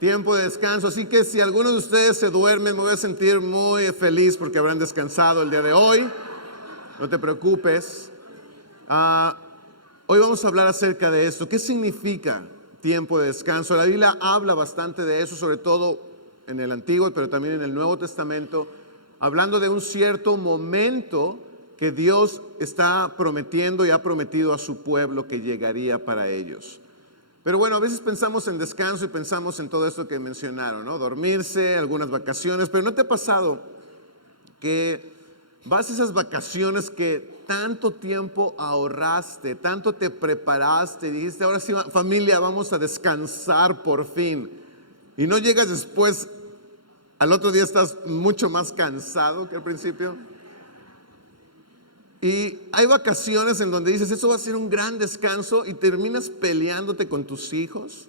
Tiempo de descanso. Así que si algunos de ustedes se duermen, me voy a sentir muy feliz porque habrán descansado el día de hoy. No te preocupes. Hoy vamos a hablar acerca de esto. ¿Qué significa tiempo de descanso? La Biblia habla bastante de eso, sobre todo en el Antiguo, pero también en el Nuevo Testamento, hablando de un cierto momento que Dios está prometiendo y ha prometido a su pueblo que llegaría para ellos. Pero bueno, a veces pensamos en descanso y pensamos en todo esto que mencionaron, ¿no? Dormirse, algunas vacaciones, pero ¿no te ha pasado que vas a esas vacaciones que tanto tiempo ahorraste, tanto te preparaste y dijiste, ahora sí, familia, vamos a descansar por fin? Y no llegas después, al otro día estás mucho más cansado que al principio. Y hay vacaciones en donde dices, eso va a ser un gran descanso y terminas peleándote con tus hijos,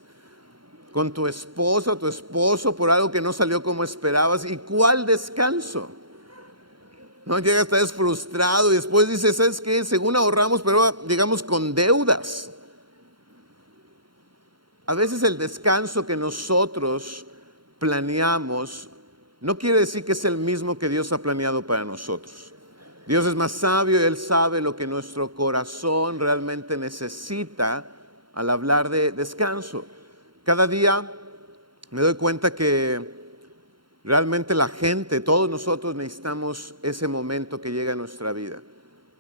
con tu esposa o tu esposo por algo que no salió como esperabas. ¿Y cuál descanso? No, llegas, estás frustrado y después dices, ¿sabes qué? Según ahorramos, pero llegamos con deudas. A veces el descanso que nosotros planeamos no quiere decir que es el mismo que Dios ha planeado para nosotros. Dios es más sabio y Él sabe lo que nuestro corazón realmente necesita al hablar de descanso. Cada día me doy cuenta que realmente la gente, todos nosotros necesitamos ese momento que llega a nuestra vida.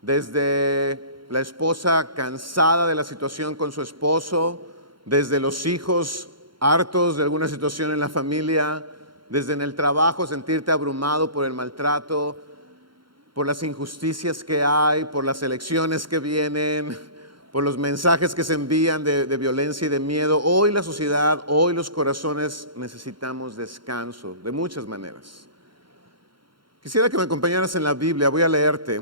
Desde la esposa cansada de la situación con su esposo, desde los hijos hartos de alguna situación en la familia, desde en el trabajo sentirte abrumado por el maltrato, por las injusticias que hay, por las elecciones que vienen, por los mensajes que se envían de violencia y de miedo. Hoy la sociedad, hoy los corazones necesitamos descanso de muchas maneras. Quisiera que me acompañaras en la Biblia. Voy a leerte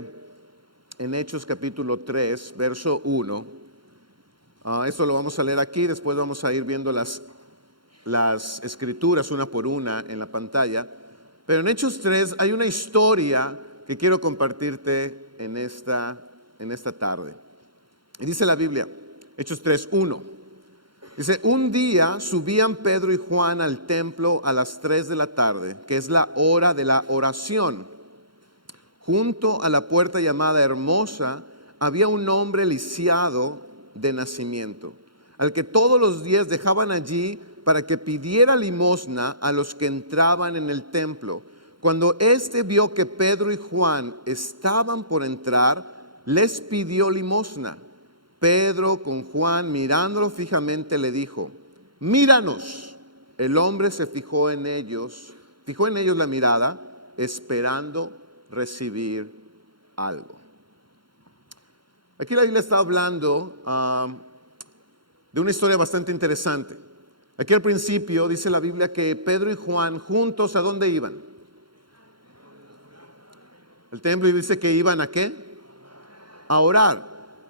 en Hechos capítulo 3, verso 1. Esto lo vamos a leer aquí, después vamos a ir viendo las escrituras una por una en la pantalla. Pero en Hechos 3 hay una historia que quiero compartirte en esta tarde. Y dice la Biblia, Hechos 3:1. Dice, un día subían Pedro y Juan al templo a las 3 de la tarde, que es la hora de la oración. Junto a la puerta llamada Hermosa había un hombre lisiado de nacimiento, al que todos los días dejaban allí para que pidiera limosna a los que entraban en el templo. Cuando éste vio que Pedro y Juan estaban por entrar, les pidió limosna. Pedro con Juan, mirándolo fijamente, le dijo, míranos. El hombre se fijó en ellos la mirada, esperando recibir algo. Aquí la Biblia está hablando de una historia bastante interesante. Aquí al principio dice la Biblia que Pedro y Juan juntos, ¿a dónde iban? El templo, y dice que iban ¿a qué? A orar.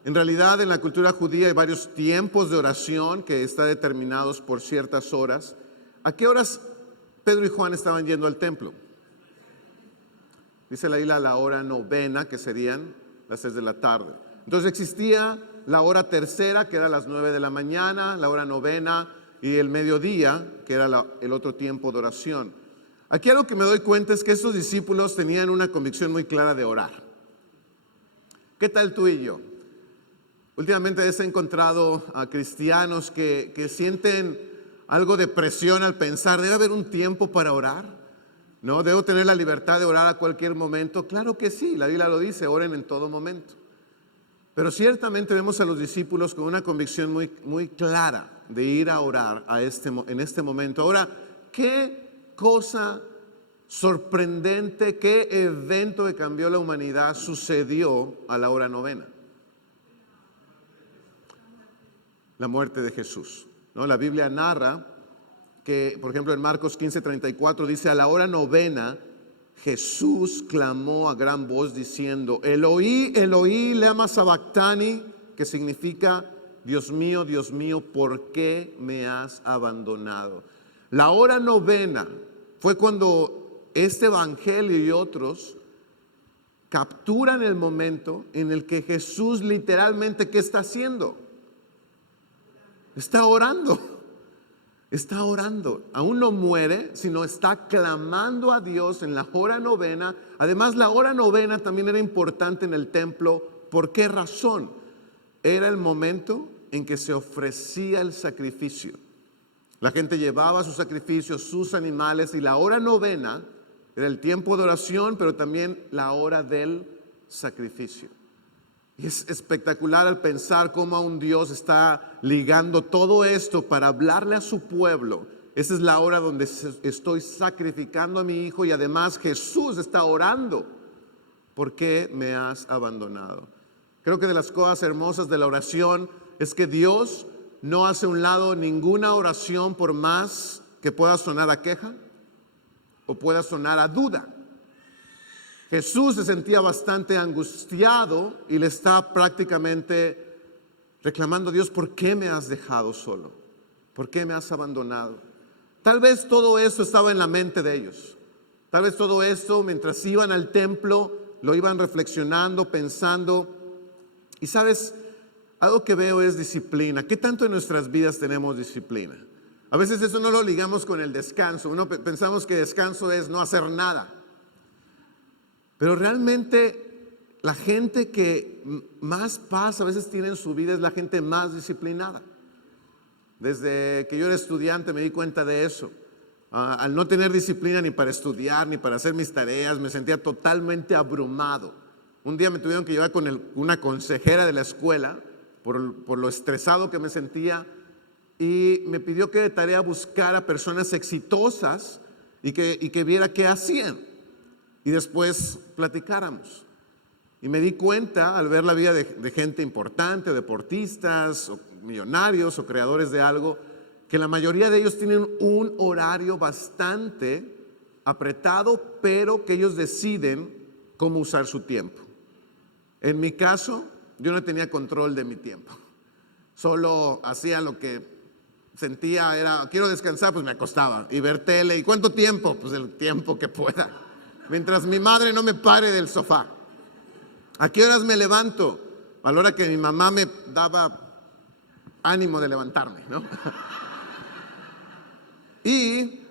En realidad en la cultura judía hay varios tiempos de oración que están determinados por ciertas horas. ¿A qué horas Pedro y Juan estaban yendo al templo? Dice la Biblia a la hora novena, que serían las 6 de la tarde. Entonces existía la hora tercera, que era las 9 de la mañana, la hora novena y el mediodía, que era el otro tiempo de oración. Aquí algo que me doy cuenta es que estos discípulos tenían una convicción muy clara de orar. ¿Qué tal tú y yo? Últimamente he encontrado a cristianos que sienten algo de presión al pensar, ¿debe haber un tiempo para orar? ¿No? ¿Debo tener la libertad de orar a cualquier momento? Claro que sí, la Biblia lo dice, oren en todo momento. Pero ciertamente vemos a los discípulos con una convicción muy, muy clara de ir a orar en este momento. Ahora, ¿qué cosa sorprendente, qué evento que cambió la humanidad sucedió a la hora novena? La muerte de Jesús, ¿no? La Biblia narra que, por ejemplo, en Marcos 15:34 dice, a la hora novena Jesús clamó a gran voz diciendo, Eloí, Eloí, lema sabactani, que significa, Dios mío, ¿por qué me has abandonado? La hora novena fue cuando este evangelio y otros capturan el momento en el que Jesús literalmente, ¿qué está haciendo? Está orando. Está orando, aún no muere, sino está clamando a Dios en la hora novena. Además, la hora novena también era importante en el templo. ¿Por qué razón? Era el momento en que se ofrecía el sacrificio. La gente llevaba sus sacrificios, sus animales, y la hora novena era el tiempo de oración, pero también la hora del sacrificio. Y es espectacular al pensar cómo a un Dios está ligando todo esto para hablarle a su pueblo. Esa es la hora donde estoy sacrificando a mi hijo, y además Jesús está orando. ¿Por qué me has abandonado? Creo que de las cosas hermosas de la oración es que Dios no hace a un lado ninguna oración, por más que pueda sonar a queja o pueda sonar a duda. Jesús se sentía bastante angustiado y le está prácticamente reclamando a Dios: ¿por qué me has dejado solo? ¿Por qué me has abandonado? Tal vez todo esto estaba en la mente de ellos. Tal vez todo esto, mientras iban al templo, lo iban reflexionando, pensando. Y sabes, algo que veo es disciplina. ¿Qué tanto en nuestras vidas tenemos disciplina? A veces eso no lo ligamos con el descanso. Pensamos que descanso es no hacer nada. Pero realmente la gente que más paz a veces tiene en su vida es la gente más disciplinada. Desde que yo era estudiante me di cuenta de eso. Al no tener disciplina ni para estudiar ni para hacer mis tareas, me sentía totalmente abrumado. Un día me tuvieron que llevar con una consejera de la escuela por lo estresado que me sentía, y me pidió que de tarea buscara personas exitosas y que viera qué hacían, y después platicáramos. Y me di cuenta al ver la vida de gente importante, deportistas o millonarios o creadores de algo, que la mayoría de ellos tienen un horario bastante apretado, pero que ellos deciden cómo usar su tiempo. En mi caso, yo no tenía control de mi tiempo. Solo hacía lo que sentía, era quiero descansar, pues me acostaba y ver tele. ¿Y cuánto tiempo? Pues el tiempo que pueda, mientras mi madre no me pare del sofá. ¿A qué horas me levanto? A la hora que mi mamá me daba ánimo de levantarme, ¿no? Y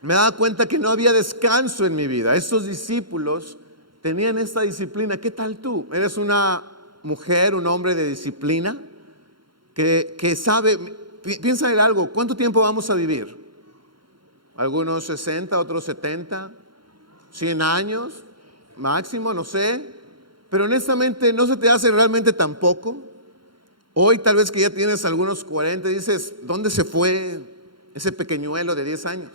me daba cuenta que no había descanso en mi vida. Estos discípulos tenían esta disciplina. ¿Qué tal tú? ¿Eres una mujer, un hombre de disciplina? Que sabe, piensa en algo, ¿cuánto tiempo vamos a vivir? Algunos 60, otros 70, 100 años, máximo, no sé. Pero honestamente, ¿no se te hace realmente tan poco? Hoy tal vez que ya tienes algunos 40, dices, ¿dónde se fue ese pequeñuelo de 10 años?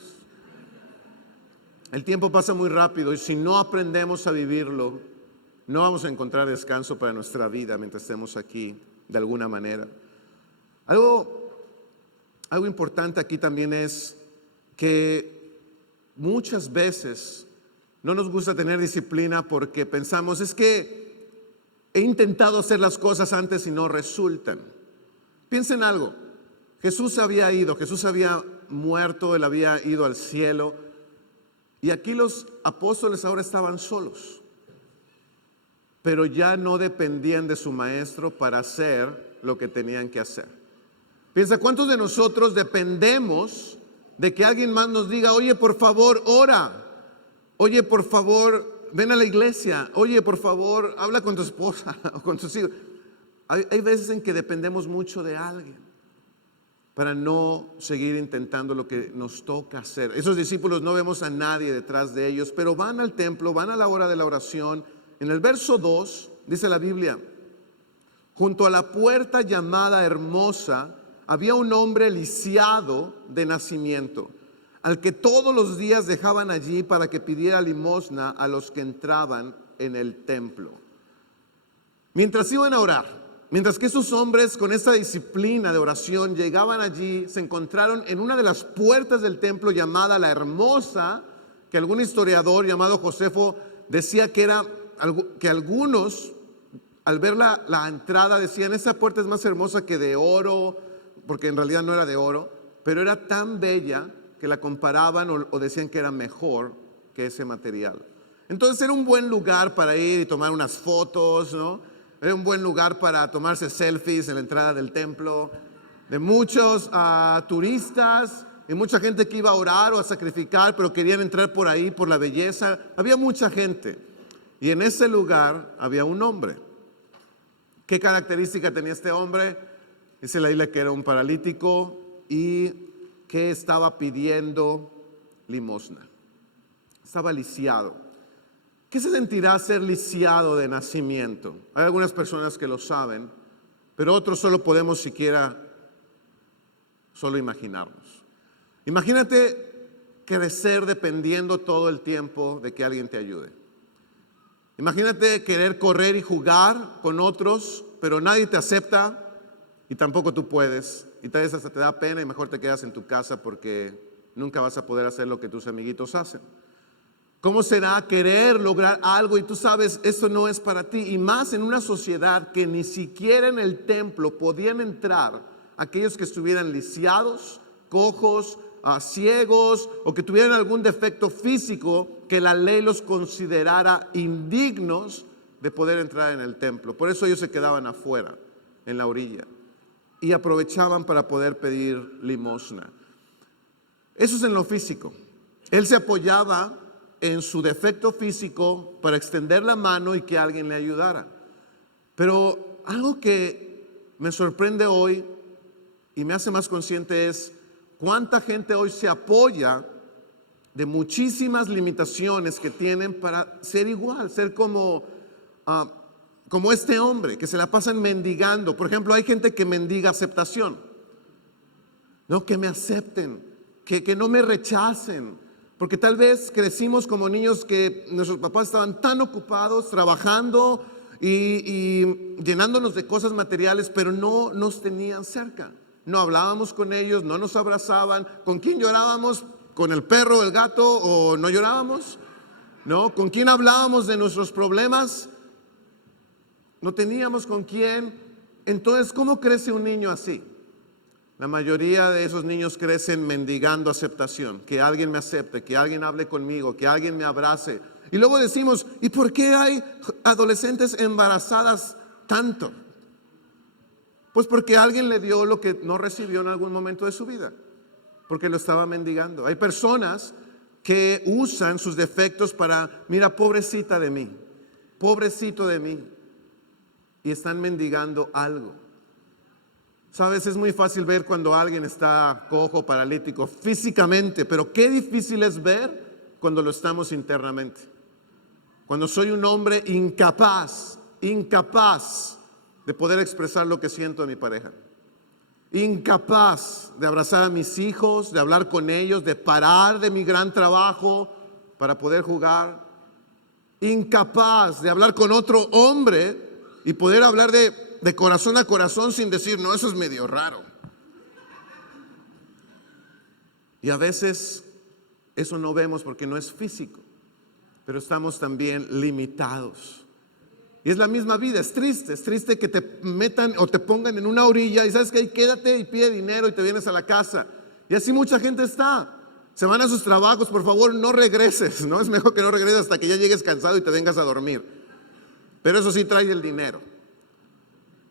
El tiempo pasa muy rápido, y si no aprendemos a vivirlo, no vamos a encontrar descanso para nuestra vida mientras estemos aquí de alguna manera. Algo importante aquí también es que muchas veces no nos gusta tener disciplina porque pensamos, es que he intentado hacer las cosas antes y no resultan. Piensa en algo. Jesús había muerto, Él había ido al cielo, y aquí los apóstoles ahora estaban solos, pero ya no dependían de su maestro para hacer lo que tenían que hacer. Piensa, ¿cuántos de nosotros dependemos de que alguien más nos diga, oye, por favor, ora? Oye, por favor, ven a la iglesia. Oye, por favor, habla con tu esposa o con tus hijos. Hay veces en que dependemos mucho de alguien para no seguir intentando lo que nos toca hacer. Esos discípulos no vemos a nadie detrás de ellos, pero van al templo, van a la hora de la oración. En el verso 2 dice la Biblia, junto a la puerta llamada Hermosa había un hombre lisiado de nacimiento, al que todos los días dejaban allí para que pidiera limosna a los que entraban en el templo. Mientras iban a orar, mientras que esos hombres con esta disciplina de oración llegaban allí, se encontraron en una de las puertas del templo llamada la Hermosa, que algún historiador llamado Josefo decía que algunos al ver la entrada decían, esa puerta es más hermosa que de oro, porque en realidad no era de oro, pero era tan bella que la comparaban o decían que era mejor que ese material. Entonces era un buen lugar para ir y tomar unas fotos, ¿no? Era un buen lugar para tomarse selfies en la entrada del templo. De muchos turistas y mucha gente que iba a orar o a sacrificar, pero querían entrar por ahí, por la belleza. Había mucha gente. Y en ese lugar había un hombre. ¿Qué característica tenía este hombre? Dice la Biblia que era un paralítico y que estaba pidiendo limosna. Estaba lisiado. ¿Qué se sentirá ser lisiado de nacimiento? Hay algunas personas que lo saben, pero otros solo podemos siquiera solo imaginarnos. Imagínate crecer dependiendo todo el tiempo de que alguien te ayude. Imagínate querer correr y jugar con otros, pero nadie te acepta y tampoco tú puedes. Y tal vez hasta te da pena y mejor te quedas en tu casa porque nunca vas a poder hacer lo que tus amiguitos hacen. ¿Cómo será querer lograr algo y tú sabes, esto no es para ti? Y más en una sociedad que ni siquiera en el templo podían entrar aquellos que estuvieran lisiados, cojos, ciegos o que tuvieran algún defecto físico que la ley los considerara indignos de poder entrar en el templo. Por eso ellos se quedaban afuera, en la orilla, y aprovechaban para poder pedir limosna. Eso es en lo físico. Él se apoyaba en su defecto físico para extender la mano y que alguien le ayudara. Pero algo que me sorprende hoy y me hace más consciente es cuánta gente hoy se apoya de muchísimas limitaciones que tienen para ser igual, ser como este hombre que se la pasan mendigando. Por ejemplo, hay gente que mendiga aceptación. No, que me acepten, que no me rechacen. Porque tal vez crecimos como niños que nuestros papás estaban tan ocupados trabajando y llenándonos de cosas materiales, pero no nos tenían cerca. No hablábamos con ellos, no nos abrazaban. ¿Con quién llorábamos? ¿Con el perro, el gato o no llorábamos? ¿No? ¿Con quién hablábamos de nuestros problemas? No teníamos con quién. Entonces, ¿cómo crece un niño así? La mayoría de esos niños crecen mendigando aceptación, que alguien me acepte, que alguien hable conmigo, que alguien me abrace. Y luego decimos, ¿y por qué hay adolescentes embarazadas tanto? Pues porque alguien le dio lo que no recibió en algún momento de su vida, porque lo estaba mendigando. Hay personas que usan sus defectos para, mira, pobrecita de mí, pobrecito de mí, y están mendigando algo. Sabes, es muy fácil ver cuando alguien está cojo, paralítico físicamente, pero qué difícil es ver cuando lo estamos internamente. Cuando soy un hombre incapaz de poder expresar lo que siento de mi pareja. Incapaz de abrazar a mis hijos, de hablar con ellos, de parar de mi gran trabajo para poder jugar. Incapaz de hablar con otro hombre y poder hablar de corazón a corazón sin decir, no, eso es medio raro. Y a veces eso no vemos porque no es físico, pero estamos también limitados. Y es la misma vida, es triste que te metan o te pongan en una orilla y sabes que ahí quédate y pide dinero y te vienes a la casa. Y así mucha gente está. Se van a sus trabajos, por favor no regreses, ¿no? Es mejor que no regreses hasta que ya llegues cansado y te vengas a dormir. Pero eso sí trae el dinero.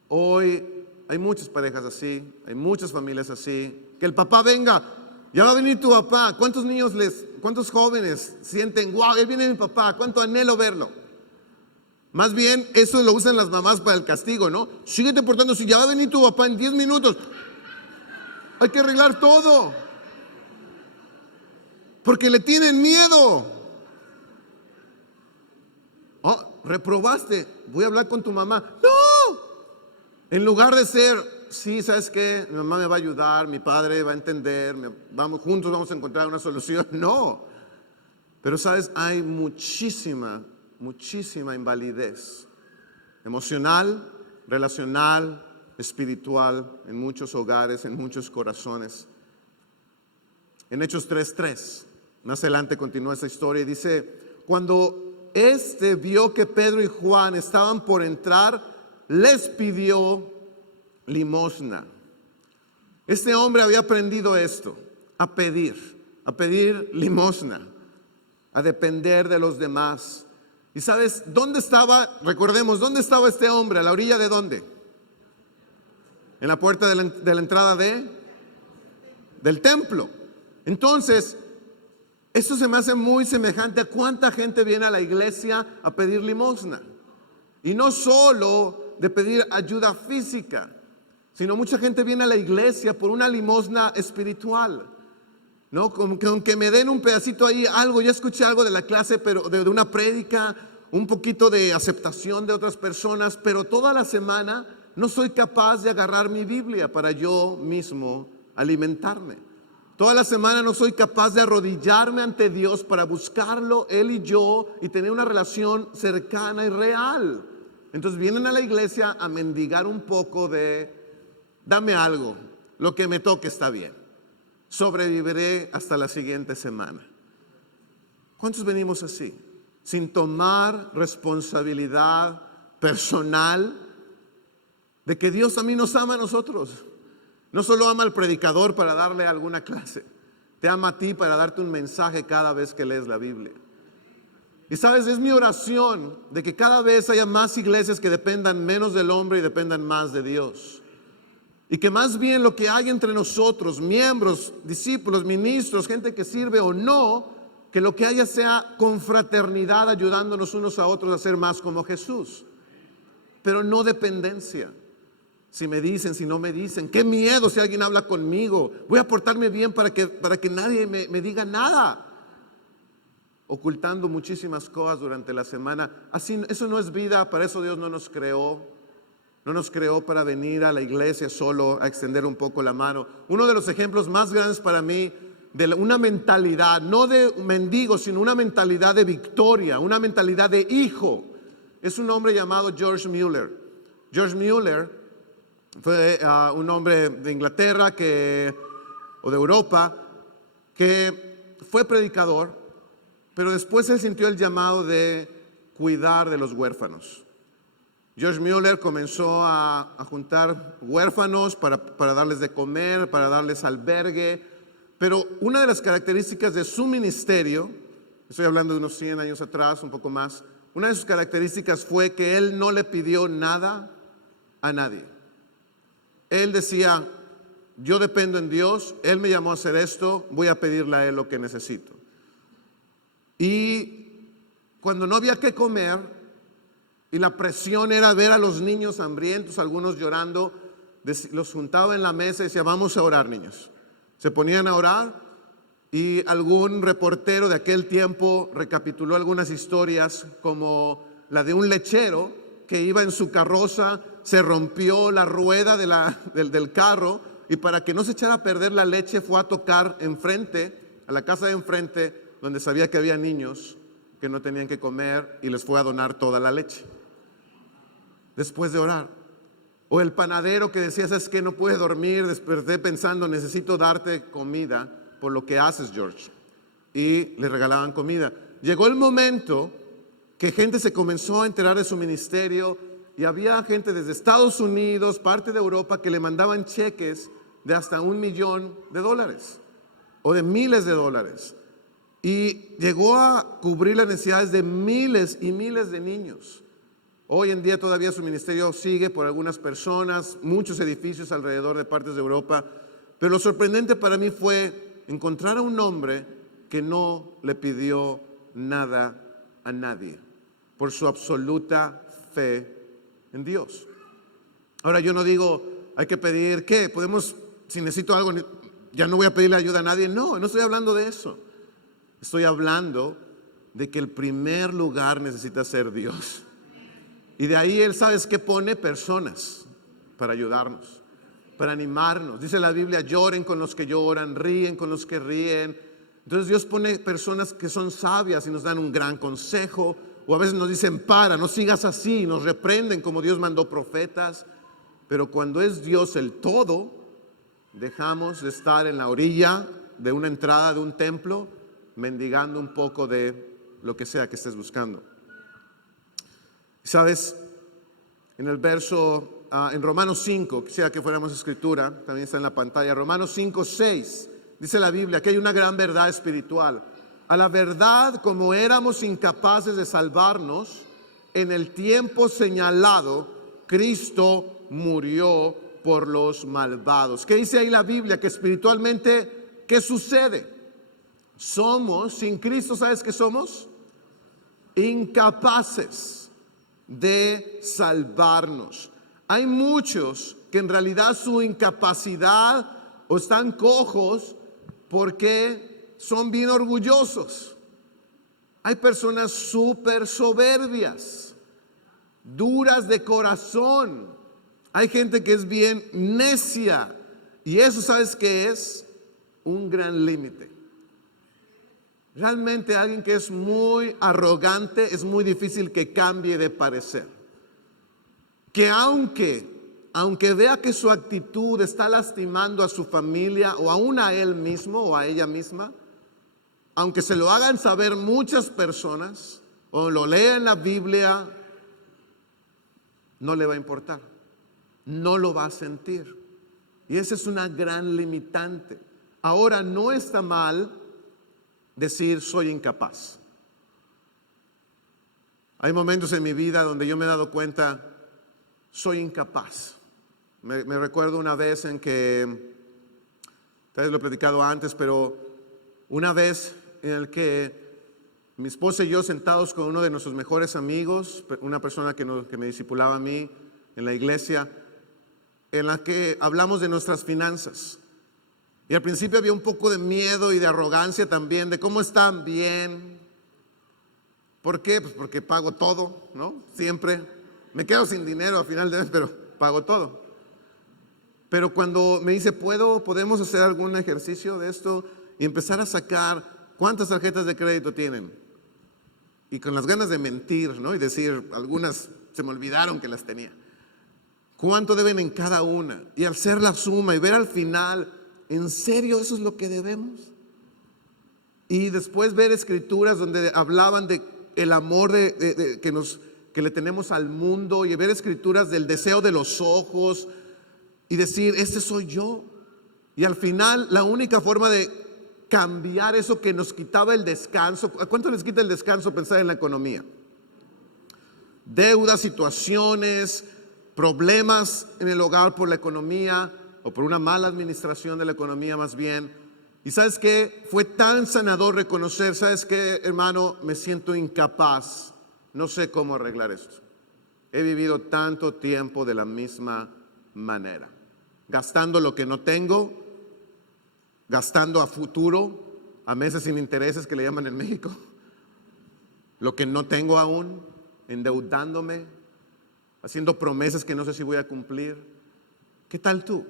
Hoy hay muchas parejas así, hay muchas familias así. Que el papá venga, ya va a venir tu papá. ¿Cuántos jóvenes sienten, wow, ahí viene mi papá, cuánto anhelo verlo? Más bien, eso lo usan las mamás para el castigo, ¿no? Síguete portando, si ya va a venir tu papá en 10 minutos. Hay que arreglar todo. Porque le tienen miedo. Oh, reprobaste, voy a hablar con tu mamá. ¡No! En lugar de ser, sí, ¿sabes qué? Mi mamá me va a ayudar, mi padre va a entender, juntos vamos a encontrar una solución. No. Pero, ¿sabes? Hay muchísima invalidez emocional, relacional, espiritual en muchos hogares, en muchos corazones. En Hechos 3:3, más adelante continúa esa historia y dice, cuando vio que Pedro y Juan estaban por entrar, les pidió limosna. Este hombre había aprendido esto, a pedir limosna, a depender de los demás. ¿Y sabes dónde estaba? Recordemos, ¿dónde estaba este hombre? ¿A la orilla de dónde? En la puerta de la entrada del templo. Entonces, esto se me hace muy semejante a cuánta gente viene a la iglesia a pedir limosna. Y no solo de pedir ayuda física, sino mucha gente viene a la iglesia por una limosna espiritual, ¿no? Como que aunque me den un pedacito ahí, algo, ya escuché algo de la clase, pero de una prédica, un poquito de aceptación de otras personas, pero toda la semana no soy capaz de agarrar mi Biblia para yo mismo alimentarme. Toda la semana no soy capaz de arrodillarme ante Dios para buscarlo, Él y yo, y tener una relación cercana y real. Entonces vienen a la iglesia a mendigar un poco de, dame algo, lo que me toque está bien. Sobreviviré hasta la siguiente semana. ¿Cuántos venimos así? Sin tomar responsabilidad personal de que Dios también nos ama a nosotros. No solo ama al predicador para darle alguna clase, te ama a ti para darte un mensaje cada vez que lees la Biblia. Y sabes, es mi oración de que cada vez haya más iglesias que dependan menos del hombre y dependan más de Dios. Y que más bien lo que hay entre nosotros, miembros, discípulos, ministros, gente que sirve o no, que lo que haya sea confraternidad, ayudándonos unos a otros a ser más como Jesús. Pero no dependencia. Si me dicen, si no me dicen, qué miedo si alguien habla conmigo. Voy a portarme bien para que nadie me diga nada. Ocultando muchísimas cosas durante la semana. Así, eso no es vida, para eso Dios no nos creó. No nos creó para venir a la iglesia solo a extender un poco la mano. Uno de los ejemplos más grandes para mí de una mentalidad, no de mendigo, sino una mentalidad de victoria, una mentalidad de hijo, es un hombre llamado George Mueller. George Mueller fue un hombre de Inglaterra o de Europa que fue predicador, pero después él sintió el llamado de cuidar de los huérfanos. George Mueller comenzó a juntar huérfanos para darles de comer, para darles albergue, pero una de las características de su ministerio, estoy hablando de unos 100 años atrás, un poco más, una de sus características fue que él no le pidió nada a nadie. Él decía, yo dependo en Dios, Él me llamó a hacer esto, voy a pedirle a Él lo que necesito. Y cuando no había que comer y la presión era ver a los niños hambrientos, algunos llorando, los juntaba en la mesa y decía, vamos a orar, niños. Se ponían a orar y algún reportero de aquel tiempo recapituló algunas historias como la de un lechero que iba en su carroza, se rompió la rueda del carro y para que no se echara a perder la leche fue a tocar enfrente, a la casa de enfrente, donde sabía que había niños que no tenían que comer y les fue a donar toda la leche después de orar. O el panadero que decía, ¿sabes qué? No pude dormir, desperté pensando, necesito darte comida por lo que haces, George. Y le regalaban comida. Llegó el momento que gente se comenzó a enterar de su ministerio y había gente desde Estados Unidos, parte de Europa, que le mandaban cheques de hasta $1 millón o de miles de dólares. Y llegó a cubrir las necesidades de miles y miles de niños. Hoy en día todavía su ministerio sigue por algunas personas, muchos edificios alrededor de partes de Europa. Pero lo sorprendente para mí fue encontrar a un hombre que no le pidió nada a nadie por su absoluta fe en Dios. Ahora yo no digo, hay que pedir, ¿qué? Podemos, si necesito algo, ya no voy a pedirle ayuda a nadie. No, no estoy hablando de eso. Estoy hablando de que el primer lugar necesita ser Dios. Y de ahí Él, ¿sabes qué pone? Personas para ayudarnos, para animarnos. Dice la Biblia, lloren con los que lloran, ríen con los que ríen. Entonces Dios pone personas que son sabias y nos dan un gran consejo. O a veces nos dicen, no sigas así, nos reprenden como Dios mandó profetas. Pero cuando es Dios el todo, dejamos de estar en la orilla de una entrada de un templo, mendigando un poco de lo que sea que estés buscando. ¿Sabes? En el verso, en Romanos 5, quisiera que fuéramos escritura, también está en la pantalla, Romanos 5, 6, dice la Biblia que hay una gran verdad espiritual. A la verdad, como éramos incapaces de salvarnos, en el tiempo señalado, Cristo murió por los malvados. ¿Qué dice ahí la Biblia? Que espiritualmente, ¿qué sucede? Somos, sin Cristo, ¿sabes qué somos? Incapaces de salvarnos. Hay muchos que en realidad su incapacidad o están cojos porque son bien orgullosos. Hay personas súper soberbias, duras de corazón. Hay gente que es bien necia. Y eso, ¿sabes qué es? Un gran límite. Realmente alguien que es muy arrogante es muy difícil que cambie de parecer. Que aunque vea que su actitud está lastimando a su familia o aún a él mismo o a ella misma, aunque se lo hagan saber muchas personas o lo lean en la Biblia, no le va a importar, no lo va a sentir. Y esa es una gran limitante. Ahora, no está mal decir soy incapaz. Hay momentos en mi vida donde yo me he dado cuenta, soy incapaz. Me recuerdo una vez en que, tal vez lo he platicado antes, pero una vez en el que mi esposa y yo sentados con uno de nuestros mejores amigos, una persona que me discipulaba a mí en la iglesia, en la que hablamos de nuestras finanzas. Y al principio había un poco de miedo y de arrogancia también, de cómo están bien. ¿Por qué? Pues porque pago todo, ¿no? Siempre. Me quedo sin dinero al final de mes, pero pago todo. Pero cuando me dice, ¿podemos hacer algún ejercicio de esto? Y empezar a sacar cuántas tarjetas de crédito tienen. Y con las ganas de mentir, ¿no? Y decir, algunas se me olvidaron que las tenía. ¿Cuánto deben en cada una? Y hacer la suma y ver al final, ¿en serio eso es lo que debemos? Y después ver escrituras donde hablaban de el amor que le tenemos al mundo, y ver escrituras del deseo de los ojos y decir, este soy yo. Y al final la única forma de cambiar eso que nos quitaba el descanso, ¿a cuánto les quita el descanso pensar en la economía? Deudas, situaciones, problemas en el hogar por la economía o por una mala administración de la economía más bien. Y ¿sabes qué? Fue tan sanador reconocer, ¿sabes qué, hermano? Me siento incapaz, no sé cómo arreglar esto. He vivido tanto tiempo de la misma manera, gastando lo que no tengo, gastando a futuro, a meses sin intereses que le llaman en México, lo que no tengo aún, endeudándome, haciendo promesas que no sé si voy a cumplir. ¿Qué tal tú?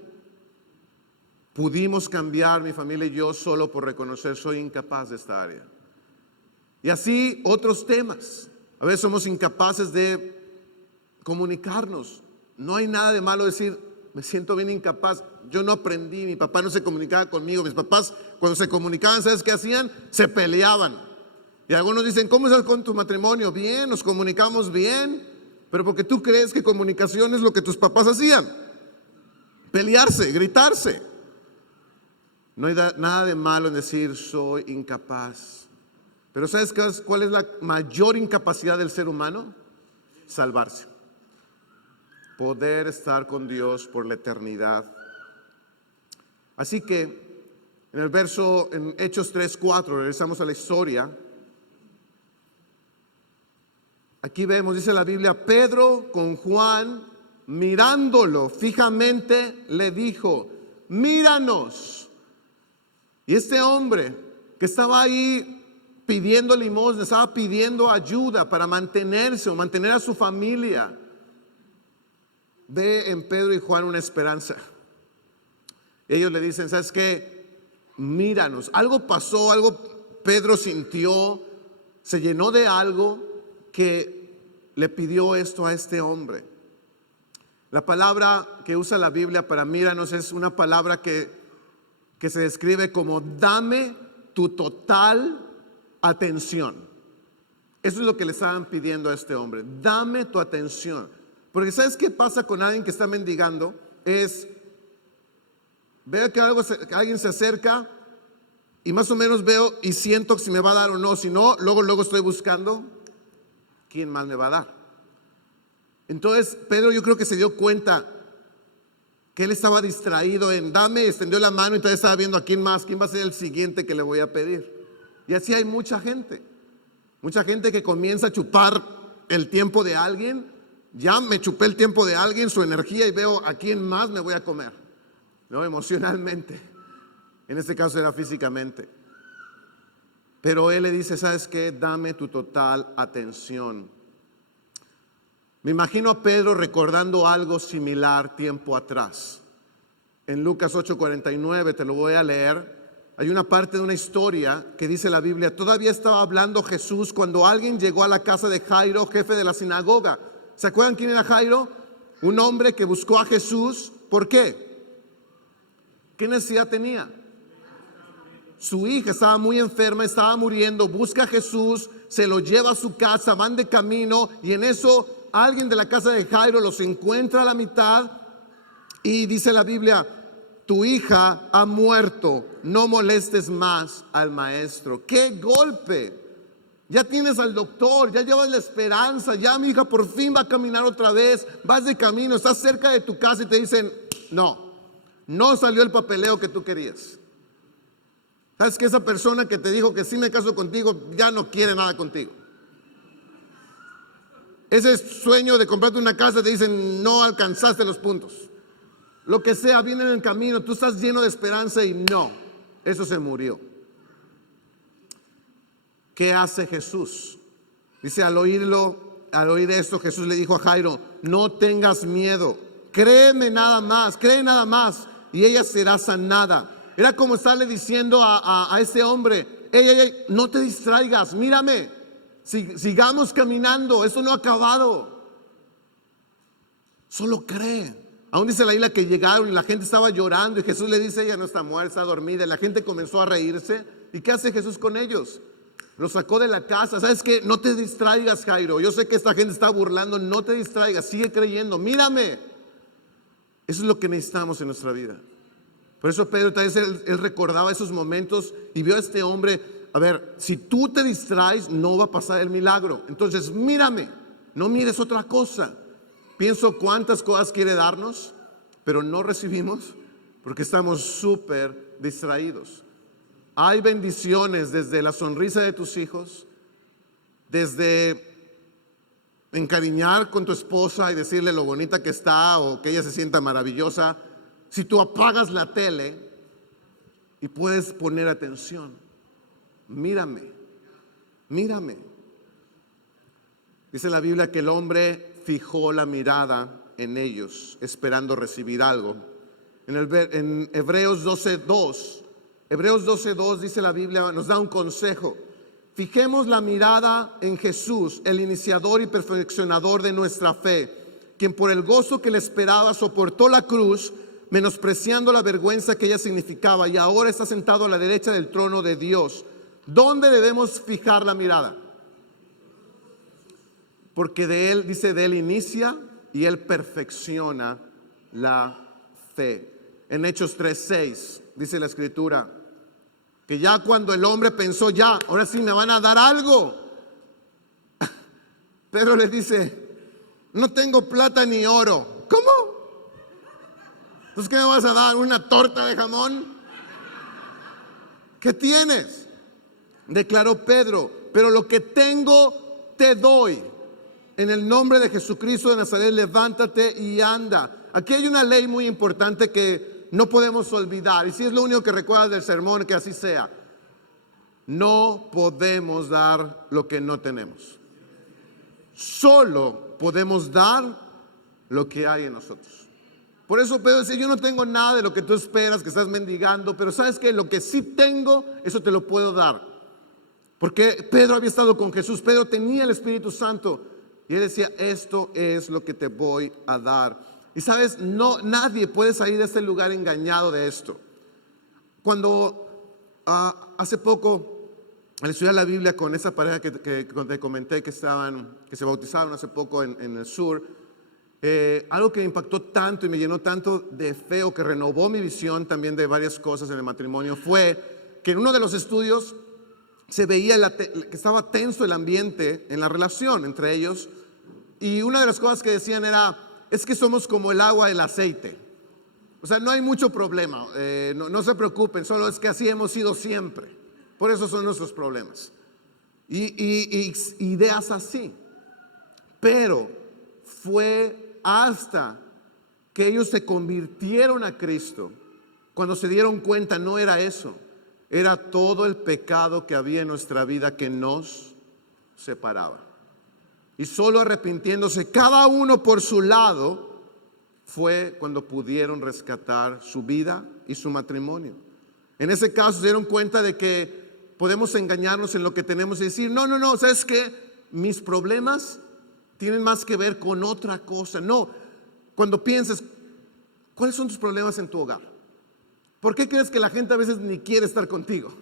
Pudimos cambiar, mi familia y yo, solo por reconocer soy incapaz de esta área. Y así otros temas. A veces somos incapaces de comunicarnos. No hay nada de malo decir, me siento bien incapaz. Yo no aprendí, mi papá no se comunicaba conmigo. Mis papás, cuando se comunicaban, ¿sabes qué hacían? Se peleaban. Y algunos dicen, ¿cómo estás con tu matrimonio? Bien, nos comunicamos bien. Pero porque tú crees que comunicación es lo que tus papás hacían. Pelearse, gritarse. No hay nada de malo en decir soy incapaz. Pero ¿sabes cuál es la mayor incapacidad del ser humano? Salvarse. Poder estar con Dios por la eternidad. Así que en Hechos 3:4, regresamos a la historia. Aquí vemos, dice la Biblia, Pedro con Juan, mirándolo fijamente, le dijo, míranos. Y este hombre que estaba ahí pidiendo limosna, estaba pidiendo ayuda para mantenerse o mantener a su familia, ve en Pedro y Juan una esperanza. Ellos le dicen, ¿sabes qué? Míranos. Algo pasó, algo Pedro sintió, se llenó de algo que le pidió esto a este hombre. La palabra que usa la Biblia para míranos es una palabra que se describe como dame tu total atención. Eso es lo que le estaban pidiendo a este hombre, dame tu atención. Porque ¿sabes qué pasa con alguien que está mendigando? Veo que alguien se acerca y más o menos veo y siento si me va a dar o no. Si no, luego estoy buscando quién más me va a dar. Entonces Pedro, yo creo que se dio cuenta que él estaba distraído en dame, extendió la mano y todavía estaba viendo a quién va a ser el siguiente que le voy a pedir. Y así hay mucha gente que comienza a chupar el tiempo de alguien. Ya me chupé el tiempo de alguien, su energía, y veo a quién más me voy a comer, ¿no? Emocionalmente. En este caso era físicamente. Pero él le dice, ¿sabes qué? Dame tu total atención. Me imagino a Pedro recordando algo similar tiempo atrás. En Lucas 8:49, te lo voy a leer. Hay una parte de una historia que dice la Biblia: todavía estaba hablando Jesús cuando alguien llegó a la casa de Jairo, jefe de la sinagoga. ¿Se acuerdan quién era Jairo? Un hombre que buscó a Jesús. ¿Por qué? ¿Qué necesidad tenía? Su hija estaba muy enferma, estaba muriendo. Busca a Jesús, se lo lleva a su casa, van de camino, y en eso alguien de la casa de Jairo los encuentra a la mitad y dice la Biblia: tu hija ha muerto, no molestes más al maestro. ¡Qué golpe! Ya tienes al doctor, ya llevas la esperanza, ya mi hija por fin va a caminar otra vez, vas de camino, estás cerca de tu casa y te dicen: no salió el papeleo que tú querías. ¿Sabes que esa persona que te dijo que sí me caso contigo ya no quiere nada contigo? Ese sueño de comprarte una casa, te dicen: no alcanzaste los puntos. Lo que sea, viene en el camino, tú estás lleno de esperanza y eso se murió. ¿Qué hace Jesús? Dice, al oír esto, Jesús le dijo a Jairo: no tengas miedo, cree nada más y ella será sanada. Era como estarle diciendo a ese hombre: ey, no te distraigas, mírame, sigamos caminando, esto no ha acabado, solo cree. Aún dice la Biblia que llegaron y la gente estaba llorando y Jesús le dice: ella no está muerta, está dormida. Y la gente comenzó a reírse. ¿Y qué hace Jesús con ellos? Los sacó de la casa. ¿Sabes qué? No te distraigas, Jairo. Yo sé que esta gente está burlando. No te distraigas, sigue creyendo, mírame. Eso es lo que necesitamos en nuestra vida. Por eso Pedro, tal vez él recordaba esos momentos y vio a este hombre: a ver, si tú te distraes no va a pasar el milagro. Entonces mírame, no mires otra cosa. Pienso cuántas cosas quiere darnos, pero no recibimos porque estamos súper distraídos. Hay bendiciones desde la sonrisa de tus hijos, desde encariñar con tu esposa y decirle lo bonita que está o que ella se sienta maravillosa. Si tú apagas la tele y puedes poner atención, mírame. Dice la Biblia que el hombre fijó la mirada en ellos, esperando recibir algo. En Hebreos 12:2 dice la Biblia, nos da un consejo: fijemos la mirada en Jesús, el iniciador y perfeccionador de nuestra fe, quien por el gozo que le esperaba soportó la cruz, menospreciando la vergüenza que ella significaba, y ahora está sentado a la derecha del trono de Dios. ¿Dónde debemos fijar la mirada? Porque de él inicia y él perfecciona la fe. En Hechos 3:6 dice la escritura que ya cuando el hombre pensó: ya, ahora sí me van a dar algo, Pedro le dice: no tengo plata ni oro. ¿Cómo? Entonces, ¿qué me vas a dar? ¿Una torta de jamón? ¿Qué tienes? Declaró Pedro: pero lo que tengo te doy. En el nombre de Jesucristo de Nazaret, levántate y anda. Aquí hay una ley muy importante que no podemos olvidar, y si es lo único que recuerdas del sermón, que así sea. No podemos dar lo que no tenemos. Solo podemos dar lo que hay en nosotros. Por eso Pedro dice: yo no tengo nada de lo que tú esperas, que estás mendigando, pero sabes que lo que sí tengo, eso te lo puedo dar. Porque Pedro había estado con Jesús, Pedro tenía el Espíritu Santo, y él decía: esto es lo que te voy a dar. Y sabes, nadie puede salir de este lugar engañado de esto. Cuando hace poco, al estudiar la Biblia con esa pareja que te comenté que se bautizaron hace poco en el sur, algo que me impactó tanto y me llenó tanto de fe, o que renovó mi visión también de varias cosas en el matrimonio, fue que en uno de los estudios se veía que estaba tenso el ambiente en la relación entre ellos, y una de las cosas que decían era: es que somos como el agua y el aceite. O sea, no hay mucho problema, no se preocupen, solo es que así hemos sido siempre. Por eso son nuestros problemas. Y ideas así. Pero fue hasta que ellos se convirtieron a Cristo, cuando se dieron cuenta no era eso, era todo el pecado que había en nuestra vida que nos separaba. Y solo arrepintiéndose cada uno por su lado fue cuando pudieron rescatar su vida y su matrimonio. En ese caso se dieron cuenta de que podemos engañarnos en lo que tenemos y decir, no, ¿sabes qué? Mis problemas tienen más que ver con otra cosa. No, cuando pienses, ¿cuáles son tus problemas en tu hogar? ¿Por qué crees que la gente a veces ni quiere estar contigo?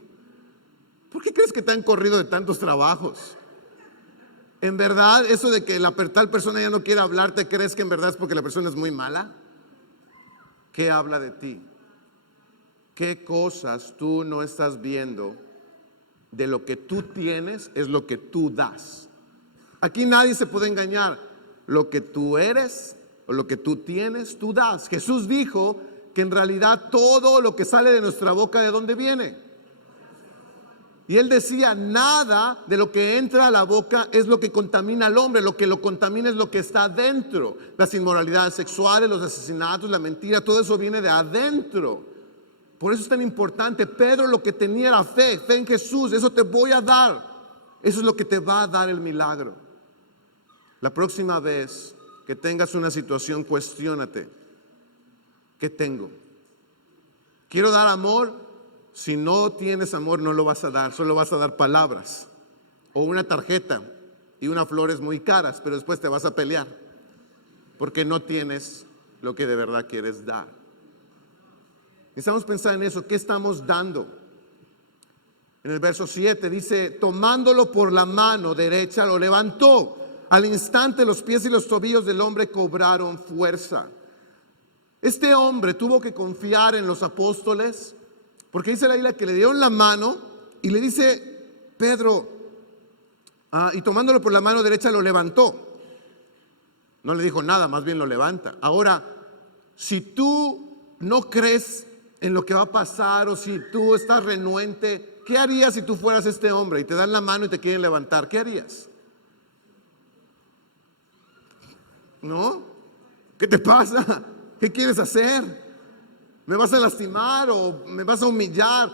¿Por qué crees que te han corrido de tantos trabajos? ¿En verdad eso de que la tal persona ya no quiere hablarte, crees que en verdad es porque la persona es muy mala? ¿Qué habla de ti? ¿Qué cosas tú no estás viendo de lo que tú tienes es lo que tú das? Aquí nadie se puede engañar. Lo que tú eres o lo que tú tienes, tú das. Jesús dijo que en realidad todo lo que sale de nuestra boca, ¿de dónde viene? Y él decía, nada de lo que entra a la boca es lo que contamina al hombre, lo que lo contamina es lo que está adentro. Las inmoralidades sexuales, los asesinatos, la mentira, todo eso viene de adentro. Por eso es tan importante. Pedro lo que tenía era fe en Jesús. Eso te voy a dar. Eso es lo que te va a dar el milagro. La próxima vez que tengas una situación, cuestiónate. ¿Qué tengo? ¿Quiero dar amor? Si no tienes amor, no lo vas a dar. Solo vas a dar palabras o una tarjeta y unas flores muy caras, pero después te vas a pelear porque no tienes lo que de verdad quieres dar. Necesitamos pensar en eso. ¿Qué estamos dando? En el verso 7 dice, tomándolo por la mano derecha lo levantó. Al instante los pies y los tobillos del hombre cobraron fuerza. Este hombre tuvo que confiar en los apóstoles, porque dice la Biblia que le dieron la mano y le dice Pedro, y tomándolo por la mano derecha lo levantó. No le dijo nada, más bien lo levanta. Ahora, si tú no crees en lo que va a pasar o si tú estás renuente, ¿qué harías si tú fueras este hombre y te dan la mano y te quieren levantar? ¿Qué harías? ¿No? ¿Qué te pasa? ¿Qué quieres hacer? ¿Me vas a lastimar o me vas a humillar?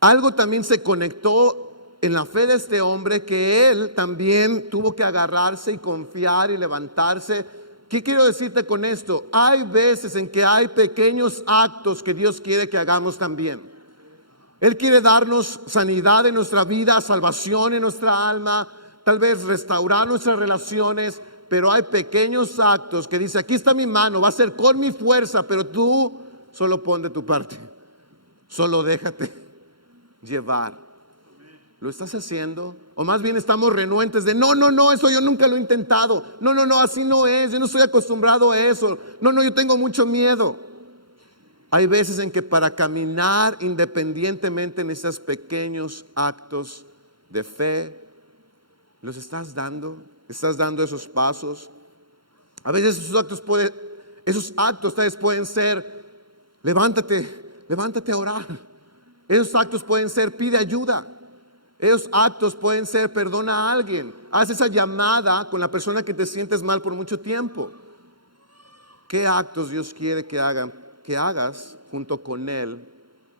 Algo también se conectó en la fe de este hombre, que él también tuvo que agarrarse y confiar y levantarse. ¿Qué quiero decirte con esto? Hay veces en que hay pequeños actos que Dios quiere que hagamos también. Él quiere darnos sanidad en nuestra vida, salvación en nuestra alma, tal vez restaurar nuestras relaciones, pero hay pequeños actos que dice, aquí está mi mano, va a ser con mi fuerza, pero tú solo pon de tu parte, solo déjate llevar. ¿Lo estás haciendo? O más bien estamos renuentes de no, eso yo nunca lo he intentado. No, así no es, yo no estoy acostumbrado a eso. No, yo tengo mucho miedo. Hay veces en que para caminar independientemente en esos pequeños actos de fe, los estás dando esos pasos. A veces esos actos tal vez pueden ser, levántate a orar. Esos actos pueden ser, pide ayuda. Esos actos pueden ser, perdona a alguien. Haz esa llamada con la persona que te sientes mal por mucho tiempo. ¿Qué actos Dios quiere que hagas junto con Él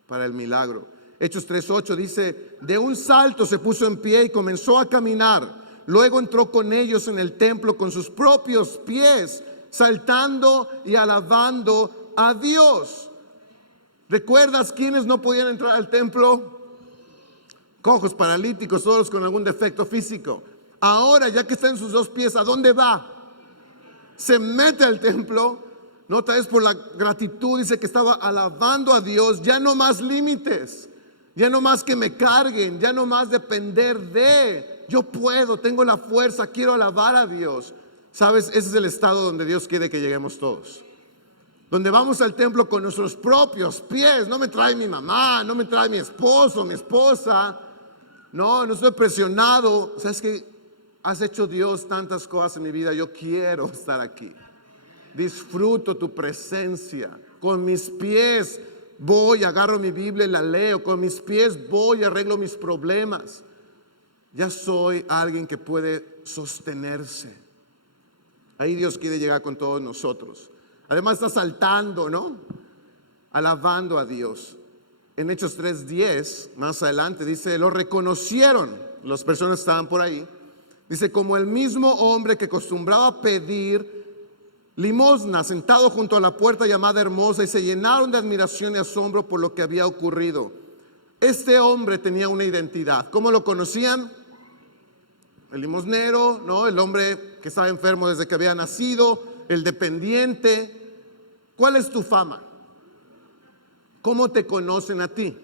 para el milagro? Hechos 3:8 dice, de un salto se puso en pie y comenzó a caminar. Luego entró con ellos en el templo con sus propios pies, saltando y alabando a Dios. ¿Recuerdas quiénes no podían entrar al templo? Cojos, paralíticos, todos con algún defecto físico. Ahora, ya que está en sus dos pies, ¿a dónde va? Se mete al templo, no, tal vez por la gratitud, dice que estaba alabando a Dios. Ya no más límites, ya no más que me carguen, ya no más depender de, yo puedo, tengo la fuerza, quiero alabar a Dios. ¿Sabes? Ese es el estado donde Dios quiere que lleguemos todos. Donde vamos al templo con nuestros propios pies. No me trae mi mamá, no me trae mi esposo, mi esposa. No estoy presionado. ¿Sabes qué? Has hecho Dios tantas cosas en mi vida. Yo quiero estar aquí. Disfruto tu presencia. Con mis pies voy, agarro mi Biblia y la leo. Con mis pies voy y arreglo mis problemas. Ya soy alguien que puede sostenerse. Ahí Dios quiere llegar con todos nosotros. Además está saltando, ¿no? Alabando a Dios. En Hechos 3:10, más adelante, dice, lo reconocieron, las personas estaban por ahí. Dice, como el mismo hombre que acostumbraba pedir limosna, sentado junto a la puerta llamada Hermosa, y se llenaron de admiración y asombro por lo que había ocurrido. Este hombre tenía una identidad. ¿Cómo lo conocían? El limosnero, ¿no? El hombre que estaba enfermo desde que había nacido, el dependiente. ¿Cuál es tu fama? ¿Cómo te conocen a ti?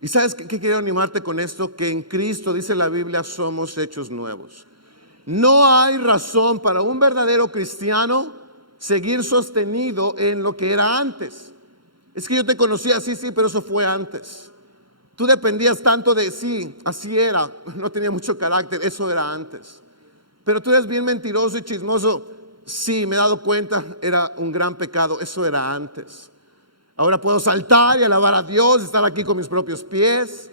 ¿Y sabes qué quiero animarte con esto? Que en Cristo, dice la Biblia, somos hechos nuevos. No hay razón para un verdadero cristiano seguir sostenido en lo que era antes. Es que yo te conocía así, sí, pero eso fue antes. Tú dependías tanto de sí, así era, no tenía mucho carácter, eso era antes. Pero tú eres bien mentiroso y chismoso. Sí, me he dado cuenta, era un gran pecado, eso era antes. Ahora puedo saltar y alabar a Dios, estar aquí con mis propios pies.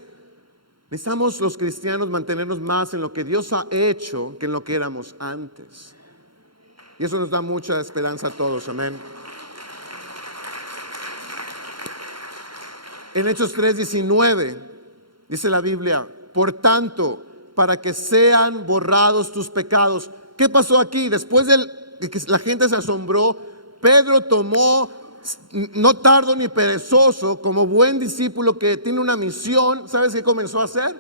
Necesitamos los cristianos mantenernos más en lo que Dios ha hecho que en lo que éramos antes. Y eso nos da mucha esperanza a todos, amén. En Hechos 3:19 dice la Biblia, por tanto, para que sean borrados tus pecados. ¿Qué pasó aquí? Después de que la gente se asombró, Pedro tomó, no tardo ni perezoso, como buen discípulo que tiene una misión. ¿Sabes qué comenzó a hacer?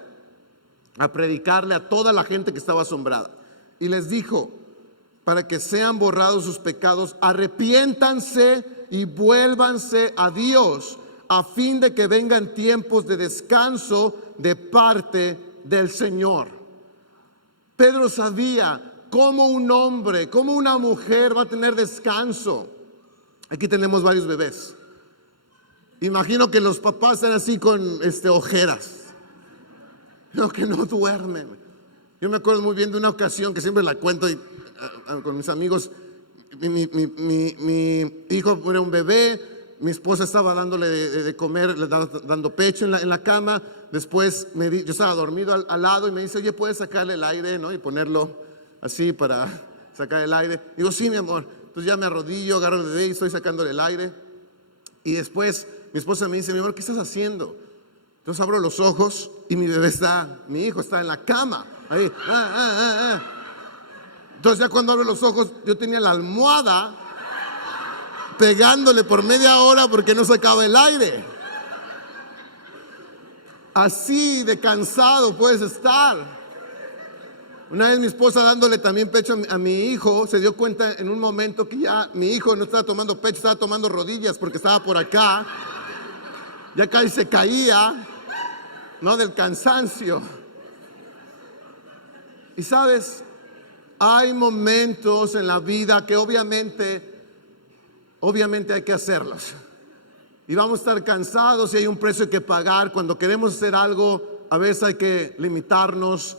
A predicarle a toda la gente que estaba asombrada. Y les dijo, para que sean borrados sus pecados, arrepiéntanse y vuélvanse a Dios, a fin de que vengan tiempos de descanso de parte del Señor. Pedro sabía cómo un hombre, cómo una mujer va a tener descanso. Aquí tenemos varios bebés. Imagino que los papás están así con ojeras, no, que no duermen. Yo me acuerdo muy bien de una ocasión que siempre la cuento con mis amigos. Mi hijo era un bebé, mi esposa estaba dándole de comer, le estaba dando pecho en la cama. Después yo estaba dormido al lado y me dice, oye, ¿puedes sacarle el aire, no? Y ponerlo así para sacar el aire. Digo, sí, mi amor. Entonces ya me arrodillo, agarro el bebé y estoy sacándole el aire. Y después mi esposa me dice, mi amor, ¿qué estás haciendo? Entonces abro los ojos y mi hijo está en la cama. Ahí, Entonces ya cuando abro los ojos, yo tenía la almohada pegándole por media hora porque no sacaba el aire. Así de cansado puedes estar. Una vez mi esposa dándole también pecho a mi hijo, se dio cuenta en un momento que ya mi hijo no estaba tomando pecho, estaba tomando rodillas porque estaba por acá. Ya casi se caía, ¿no? Del cansancio. Y sabes, hay momentos en la vida que obviamente hay que hacerlos. Y vamos a estar cansados y hay un precio que pagar. Cuando queremos hacer algo, a veces hay que limitarnos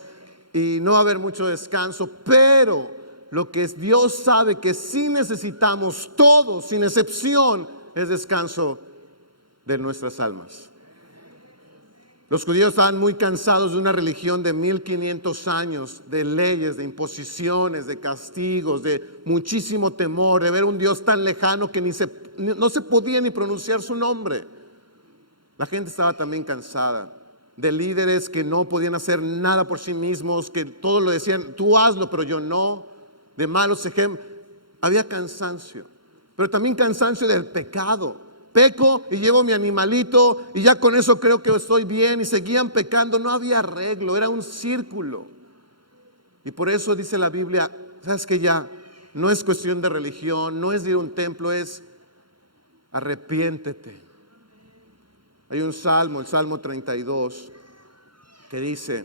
y no va a haber mucho descanso. Pero lo que Dios sabe que sí necesitamos todos, sin excepción, es descanso de nuestras almas. Los judíos estaban muy cansados de una religión de 1500 años, de leyes, de imposiciones, de castigos, de muchísimo temor, de ver un Dios tan lejano que no se podía ni pronunciar su nombre. La gente estaba también cansada de líderes que no podían hacer nada por sí mismos, que todos lo decían, tú hazlo, pero yo no, de malos ejemplos. Había cansancio, pero también cansancio del pecado. Peco y llevo mi animalito y ya con eso creo que estoy bien, y seguían pecando. No había arreglo, era un círculo. Y por eso dice la Biblia, sabes que ya no es cuestión de religión, no es de ir a un templo, es arrepiéntete. Hay un salmo, el Salmo 32, que dice,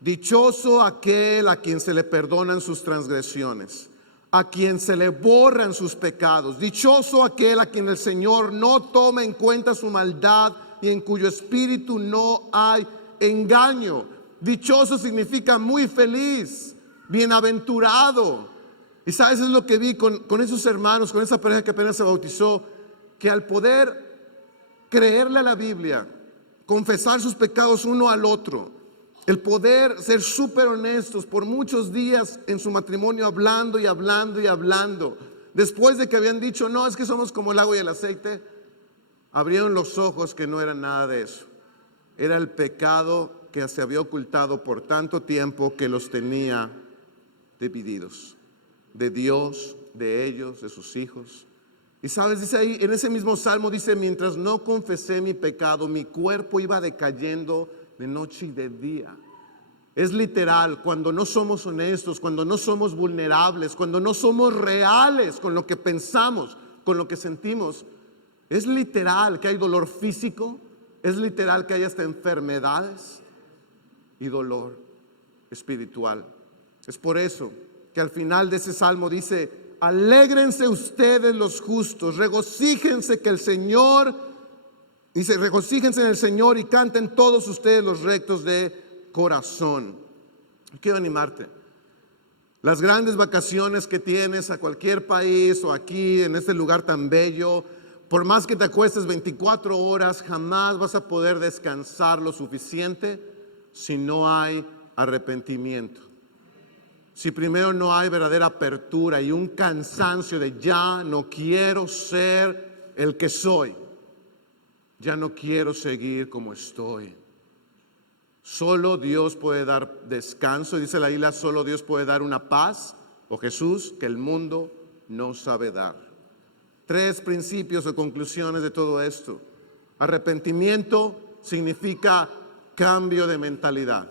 dichoso aquel a quien se le perdonan sus transgresiones, a quien se le borran sus pecados. Dichoso aquel a quien el Señor no toma en cuenta su maldad y en cuyo espíritu no hay engaño. Dichoso significa muy feliz, bienaventurado. Y sabes, es lo que vi con esos hermanos, con esa pareja que apenas se bautizó, que al poder creerle a la Biblia, confesar sus pecados uno al otro, el poder ser súper honestos por muchos días en su matrimonio, hablando y hablando y hablando, después de que habían dicho, no, es que somos como el agua y el aceite, abrieron los ojos que no era nada de eso. Era el pecado que se había ocultado por tanto tiempo que los tenía divididos de Dios, de ellos, de sus hijos. Y sabes, dice ahí, en ese mismo salmo dice, mientras no confesé mi pecado, mi cuerpo iba decayendo de noche y de día. Es literal, cuando no somos honestos, cuando no somos vulnerables, cuando no somos reales con lo que pensamos, con lo que sentimos, es literal que hay dolor físico, es literal que hay hasta enfermedades y dolor espiritual. Es por eso que al final de ese salmo dice, alégrense ustedes los justos, regocíjense que el Señor, dice, regocíjense en el Señor y canten todos ustedes los rectos de corazón. Quiero animarte. Las grandes vacaciones que tienes a cualquier país o aquí en este lugar tan bello, por más que te acuestes 24 horas, jamás vas a poder descansar lo suficiente si no hay arrepentimiento. Si primero no hay verdadera apertura y un cansancio de ya no quiero ser el que soy, ya no quiero seguir como estoy. Solo Dios puede dar descanso, dice la isla, solo Dios puede dar una paz, o Jesús, que el mundo no sabe dar. 3 principios o conclusiones de todo esto. Arrepentimiento significa cambio de mentalidad.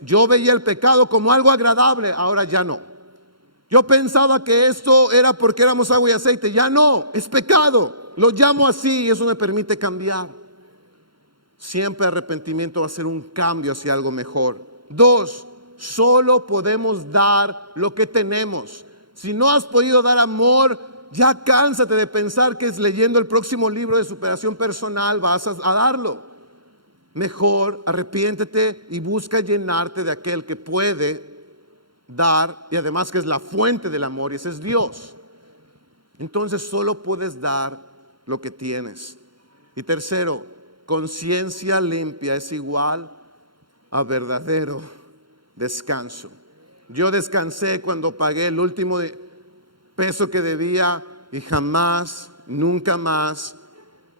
Yo veía el pecado como algo agradable, ahora ya no. Yo pensaba que esto era porque éramos agua y aceite, ya no, es pecado. Lo llamo así y eso me permite cambiar. Siempre arrepentimiento va a ser un cambio hacia algo mejor. 2, solo podemos dar lo que tenemos. Si no has podido dar amor, ya cánsate de pensar que es leyendo el próximo libro de superación personal vas a darlo. Mejor arrepiéntete y busca llenarte de aquel que puede dar y además que es la fuente del amor y ese es Dios. Entonces solo puedes dar lo que tienes. Y tercero, conciencia limpia es igual a verdadero descanso. Yo descansé cuando pagué el último peso que debía y jamás, nunca más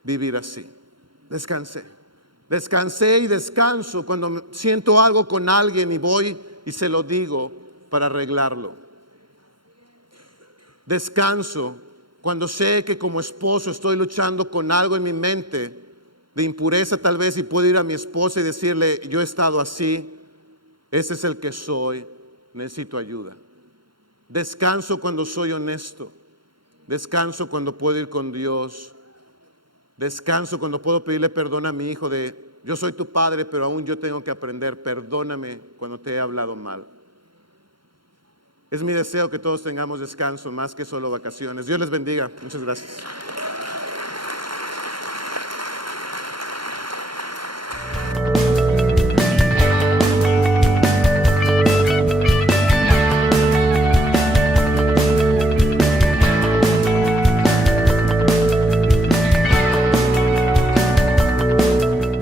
vivir así. Descansé y descanso cuando siento algo con alguien y voy y se lo digo para arreglarlo. Descanso cuando sé que como esposo estoy luchando con algo en mi mente de impureza tal vez y puedo ir a mi esposa y decirle, yo he estado así, ese es el que soy, necesito ayuda. Descanso cuando soy honesto. Descanso cuando puedo ir con Dios. Descanso cuando puedo pedirle perdón a mi hijo de, yo soy tu padre, pero aún yo tengo que aprender, perdóname cuando te he hablado mal. Es mi deseo que todos tengamos descanso, más que solo vacaciones. Dios les bendiga. Muchas gracias.